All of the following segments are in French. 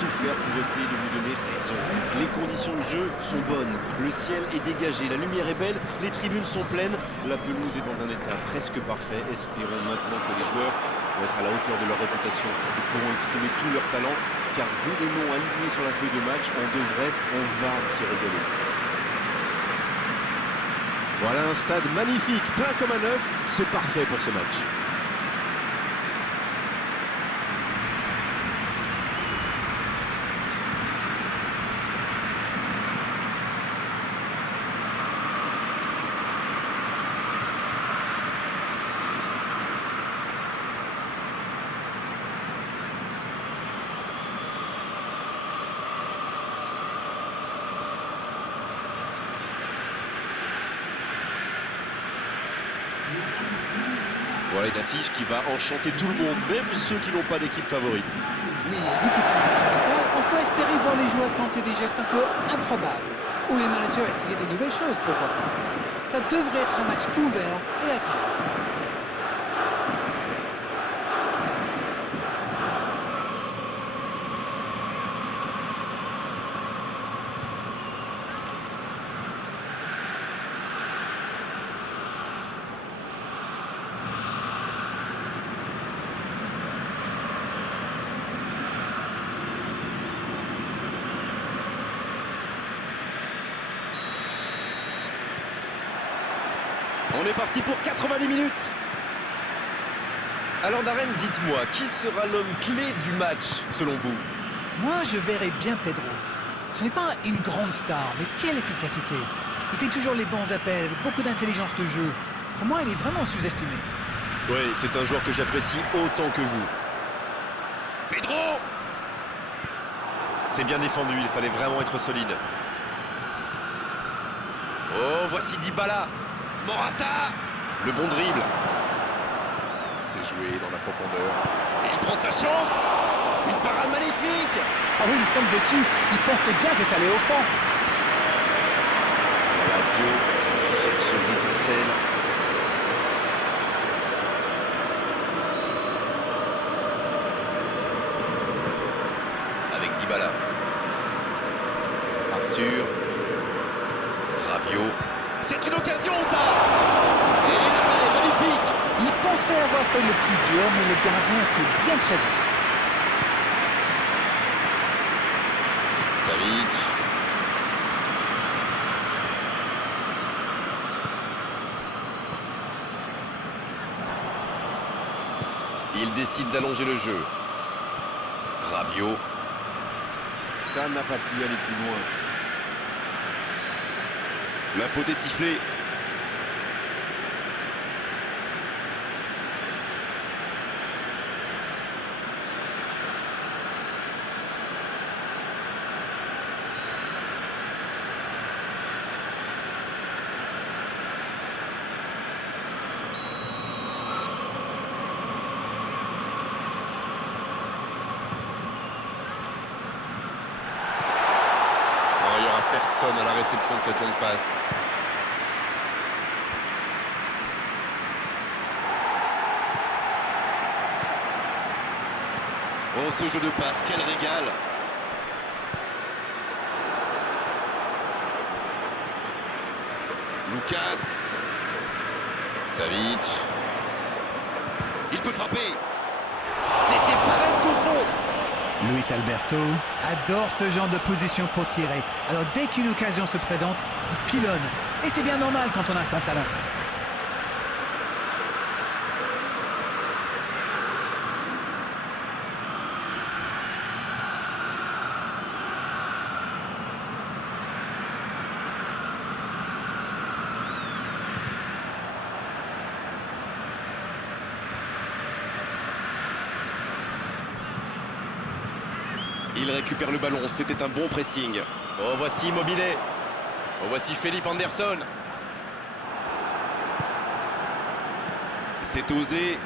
tout faire pour essayer de lui donner raison. Les conditions de jeu sont bonnes, le ciel est dégagé, la lumière est belle, les tribunes sont pleines, la pelouse est dans un état presque parfait. Espérons maintenant que les joueurs vont être à la hauteur de leur réputation et pourront exprimer tout leur talent, car vu les noms alignés sur la feuille de match, on va s'y régaler. Voilà un stade magnifique, plein comme un œuf, c'est parfait pour ce match. Voilà une affiche qui va enchanter tout le monde, même ceux qui n'ont pas d'équipe favorite. Oui, vu que c'est un match amical, on peut espérer voir les joueurs tenter des gestes un peu improbables. Ou les managers essayer des nouvelles choses, pourquoi pas. Ça devrait être un match ouvert et agréable. On est parti pour 90 minutes. Alors Darren, dites-moi, qui sera l'homme clé du match, selon vous? Moi, je verrais bien Pedro. Ce n'est pas une grande star, mais quelle efficacité. Il fait toujours les bons appels, avec beaucoup d'intelligence de jeu. Pour moi, il est vraiment sous-estimé. Oui, c'est un joueur que j'apprécie autant que vous. Pedro! C'est bien défendu, il fallait vraiment être solide. Oh, voici Dybala. Morata! Le bon dribble. C'est joué dans la profondeur. Et il prend sa chance! Une parade magnifique! Ah oui, il semble dessus. Il pensait bien que ça allait au fond. Lazio qui cherche l'étincelle. Avec Dybala. Arthur. Rabiot. C'est une occasion, ça! Et l'arrêt, magnifique! Il pensait avoir fait le plus dur, mais le gardien était bien présent. Savic. Il décide d'allonger le jeu. Rabiot. Ça n'a pas pu aller plus loin. La faute est sifflée. Il n'y aura personne à la réception de cette longue passe. Oh, ce jeu de passe, quel régal! Lucas. Savic. Il peut frapper. C'était presque au fond. Luis Alberto adore ce genre de position pour tirer. Alors dès qu'une occasion se présente, il pilonne. Et c'est bien normal quand on a son talent. Il récupère le ballon, c'était un bon pressing. Oh, voici Immobilier. Oh, voici Felipe Anderson. C'est osé.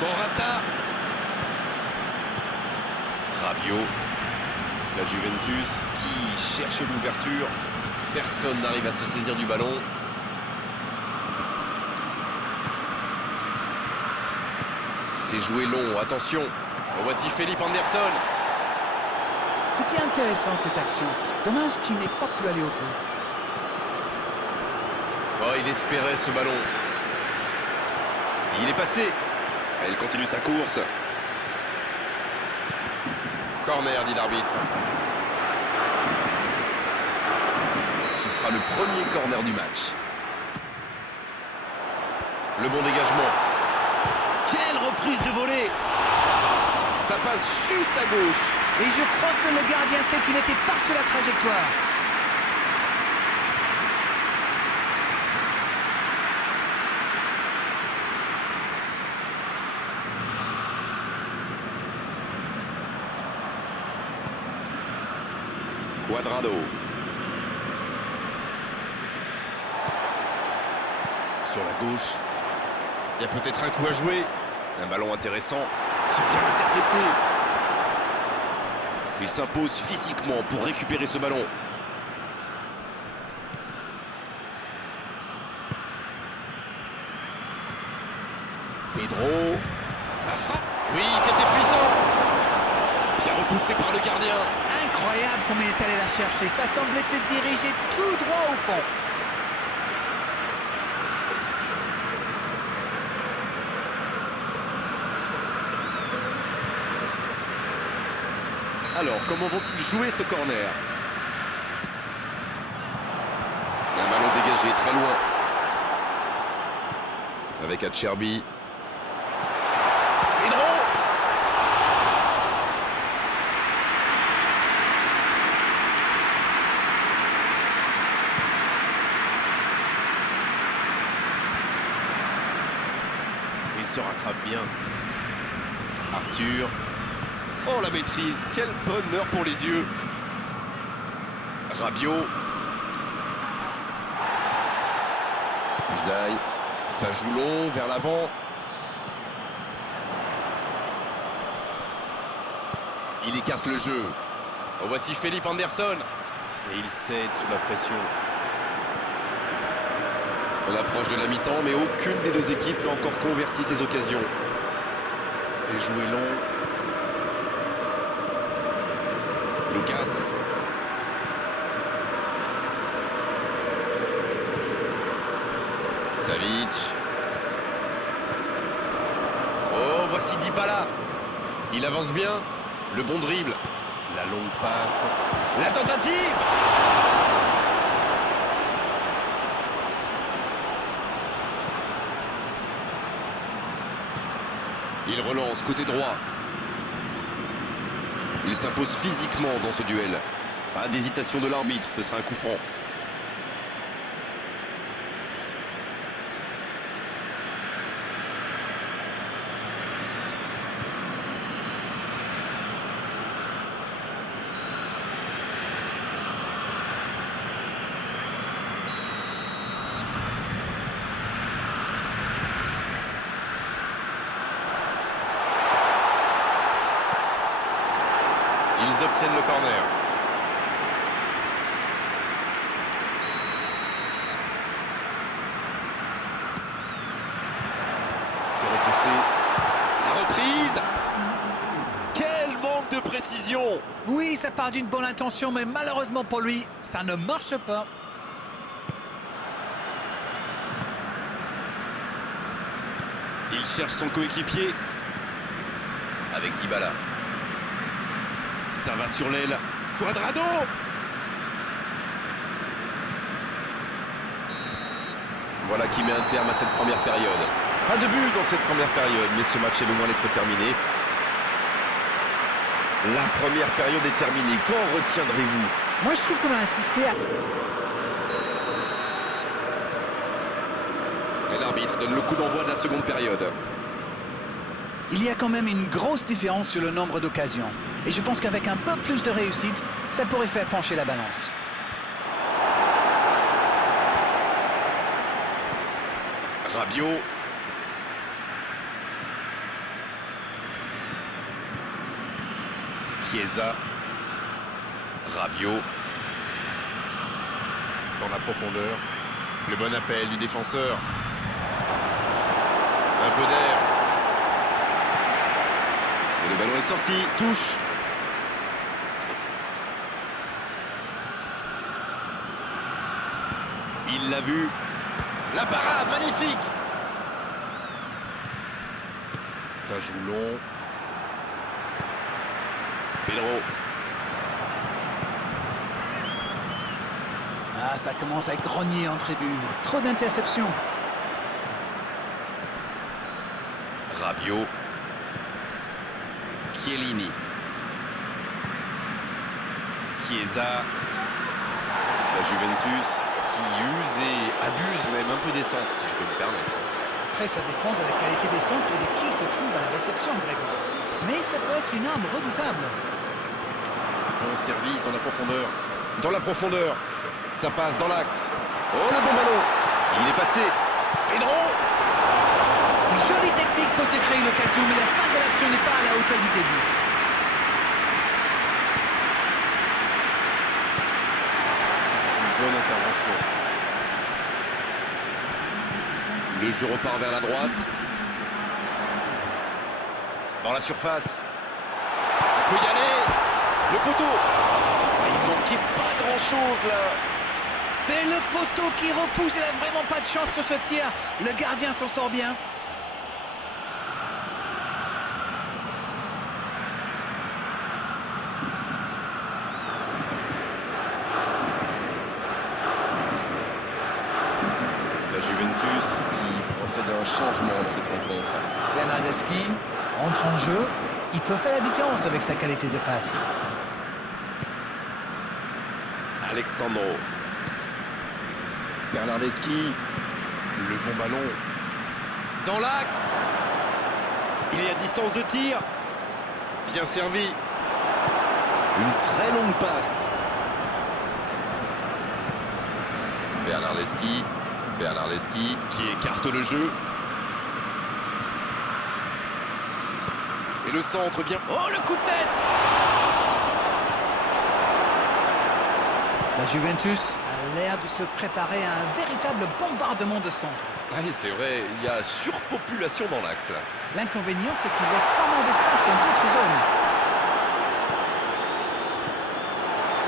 Morata. Rabiot. La Juventus qui cherche l'ouverture. Personne n'arrive à se saisir du ballon. C'est joué long, attention. Voici Felipe Anderson. C'était intéressant cette action. Dommage qu'il n'ait pas pu aller au bout. Oh, il espérait ce ballon. Il est passé. Elle continue sa course. Corner, dit l'arbitre. Ce sera le premier corner du match. Le bon dégagement. Quelle reprise de volée! Ça passe juste à gauche. Et je crois que le gardien sait qu'il n'était pas sur la trajectoire. Cuadrado. Sur la gauche. Il y a peut-être un coup à jouer. Un ballon intéressant. C'est bien intercepté. Il s'impose physiquement pour récupérer ce ballon. Pedro. La frappe. Oui, c'était puissant. Bien repoussé par le gardien. Incroyable comme il est allé la chercher. Ça semblait se diriger tout droit au fond. Alors, comment vont-ils jouer ce corner? Un ballon dégagé très loin. Avec Acerbi. Pedro. Il se rattrape bien. Arthur. Oh, la maîtrise, quel bonheur pour les yeux. Rabiot. Usaï. Ça joue long, vers l'avant. Il écarte le jeu. Oh, voici Felipe Anderson. Et il cède sous la pression. On approche de la mi-temps, mais aucune des deux équipes n'a encore converti ses occasions. C'est joué long. Lucas. Savic. Oh, voici Dybala. Il avance bien. Le bon dribble. La longue passe. La tentative. Il relance côté droit. Il s'impose physiquement dans ce duel. Pas d'hésitation de l'arbitre, ce sera un coup franc. Ils obtiennent le corner. C'est repoussé. La reprise. Quel manque de précision. Oui, ça part d'une bonne intention, mais malheureusement pour lui, ça ne marche pas. Il cherche son coéquipier. Avec Dybala. Ça va sur l'aile. Cuadrado. Voilà qui met un terme à cette première période. Pas de but dans cette première période, mais ce match est loin d'être terminé. La première période est terminée. Qu'en retiendrez-vous? Moi, je trouve qu'on a insisté à... Et l'arbitre donne le coup d'envoi de la seconde période. Il y a quand même une grosse différence sur le nombre d'occasions. Et je pense qu'avec un peu plus de réussite, ça pourrait faire pencher la balance. Rabiot. Chiesa. Rabiot. Dans la profondeur. Le bon appel du défenseur. Un peu d'air. est sorti, touche. Il l'a vu. La parade, magnifique. Ça joue long. Pedro. Ah, ça commence à grogner en tribune. Trop d'interceptions. Rabiot. Chiellini. Chiesa. La Juventus qui use et abuse même un peu des centres, si je peux me permettre. Après, ça dépend de la qualité des centres et de qui se trouve à la réception, Grégoire. Mais ça peut être une arme redoutable. Bon service dans la profondeur. Dans la profondeur. Ça passe dans l'axe. Oh, le bon ballon. Il est passé. Pedro. Jolie technique pour se créer l'occasion, mais la fin de l'action n'est pas à la hauteur du début. C'était une bonne intervention. Le jeu repart vers la droite. Dans la surface. On peut y aller. Le poteau. Il manquait pas grand-chose là. C'est le poteau qui repousse. Il n'a vraiment pas de chance sur ce tir. Le gardien s'en sort bien. La Juventus qui procède à un changement dans cette rencontre. Bernardeschi entre en jeu. Il peut faire la différence avec sa qualité de passe. Alexandro. Bernardeschi. Le bon ballon. Dans l'axe. Il est à distance de tir. Bien servi. Une très longue passe. Bernardeschi. Bernardeschi qui écarte le jeu. Et le centre bien. Oh, le coup de tête! La Juventus a l'air de se préparer à un véritable bombardement de centres. Ah oui, c'est vrai, il y a surpopulation dans l'axe là. L'inconvénient, c'est qu'il laisse pas mal d'espace dans d'autres zones.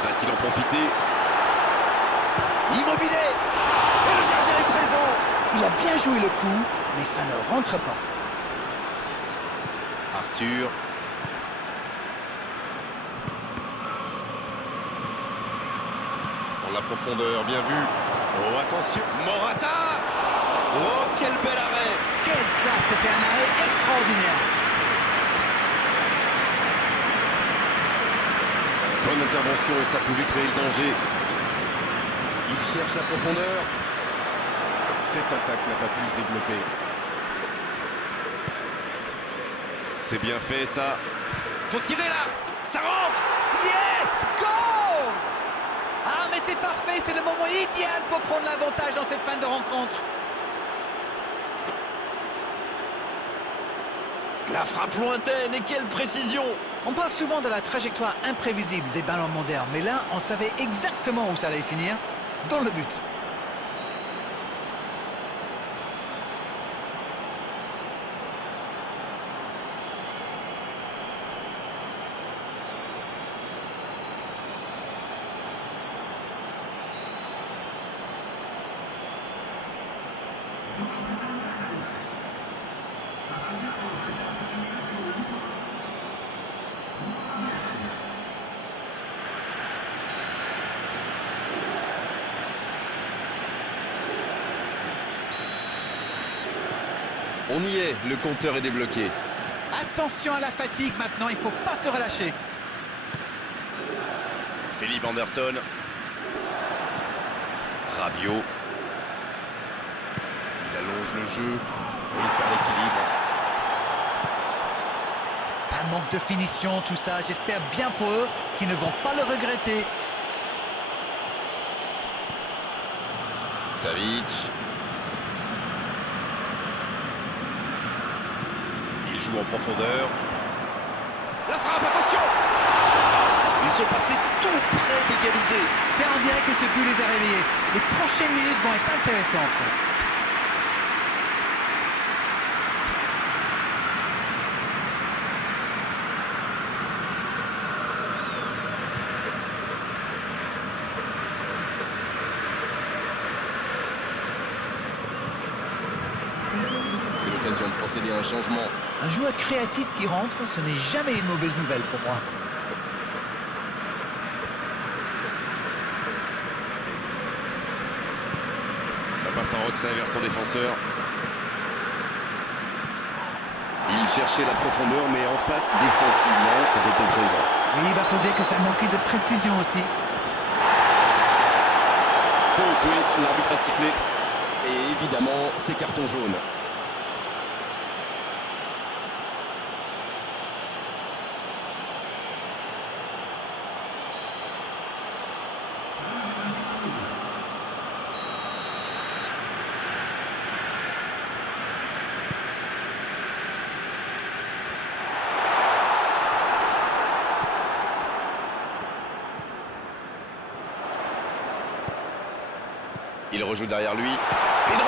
Va-t-il en profiter? Immobilier! Et le gardien est présent! Il a bien joué le coup, mais ça ne rentre pas. Arthur. Dans la profondeur, bien vu. Oh, attention! Morata! Oh, quel bel arrêt! Quelle classe, c'était un arrêt extraordinaire. Bonne intervention, ça pouvait créer le danger. Il cherche la profondeur. Cette attaque n'a pas pu se développer. C'est bien fait, ça. Faut tirer là! Ça rentre! Yes! Goal! Ah, mais c'est parfait, c'est le moment idéal pour prendre l'avantage dans cette fin de rencontre. La frappe lointaine, et quelle précision! On parle souvent de la trajectoire imprévisible des ballons modernes, mais là, on savait exactement où ça allait finir, dans le but. On y est, le compteur est débloqué. Attention à la fatigue maintenant, il ne faut pas se relâcher. Philippe Anderson. Rabiot. Il allonge le jeu. Et il perd l'équilibre. Ça manque de finition, tout ça. J'espère bien pour eux qu'ils ne vont pas le regretter. Savic. Il joue en profondeur. La frappe, attention! Ils sont passés tout près d'égaliser. Tiens, on dirait que ce but les a réveillés. Les prochaines minutes vont être intéressantes. C'est l'occasion de procéder à un changement. Un joueur créatif qui rentre, ce n'est jamais une mauvaise nouvelle pour moi. La passe en retrait vers son défenseur. Il cherchait la profondeur, mais en face, défensivement, ça répond présent. Oui, il faut dire que ça manquait de précision aussi. Faute, oui, l'arbitre a sifflé. Et évidemment, c'est carton jaune. Il rejoue derrière lui. Pedro!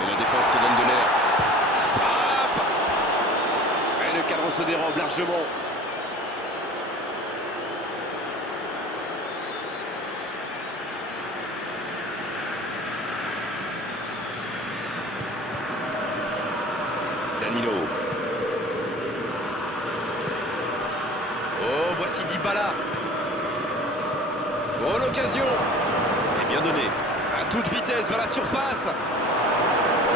Et la défense se donne de l'air. La frappe! Et le cadre se dérobe largement. Danilo. Oh, voici Dybala. Oh, l'occasion. C'est bien donné. À toute vitesse vers la surface.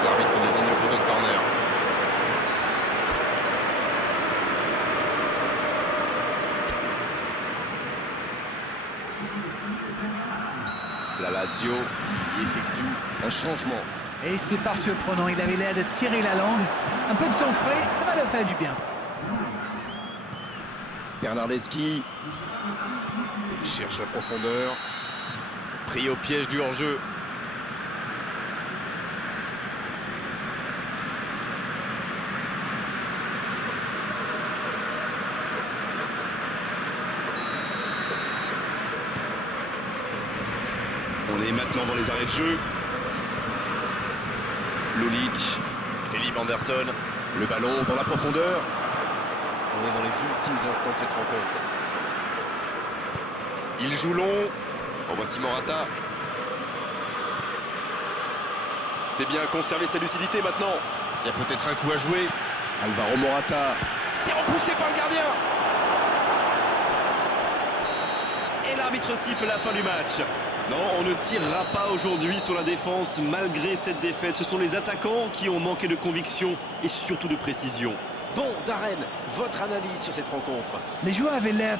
L'arbitre désigne le poteau de corner. La Lazio Qui effectue un changement. Et c'est pas surprenant, il avait l'air de tirer la langue. Un peu de sang frais, ça va leur faire du bien. Bernardeschi. Il cherche la profondeur. Pris au piège du hors-jeu. On est maintenant dans les arrêts de jeu. Lulic, Philippe Anderson. Le ballon dans la profondeur. On est dans les ultimes instants de cette rencontre. Il joue long. En voici Morata. C'est bien conserver sa lucidité maintenant. Il y a peut-être un coup à jouer. Alvaro Morata. C'est repoussé par le gardien. Et l'arbitre siffle la fin du match. Non, on ne tirera pas aujourd'hui sur la défense malgré cette défaite. Ce sont les attaquants qui ont manqué de conviction et surtout de précision. Bon, Darren, votre analyse sur cette rencontre? Les joueurs avaient l'air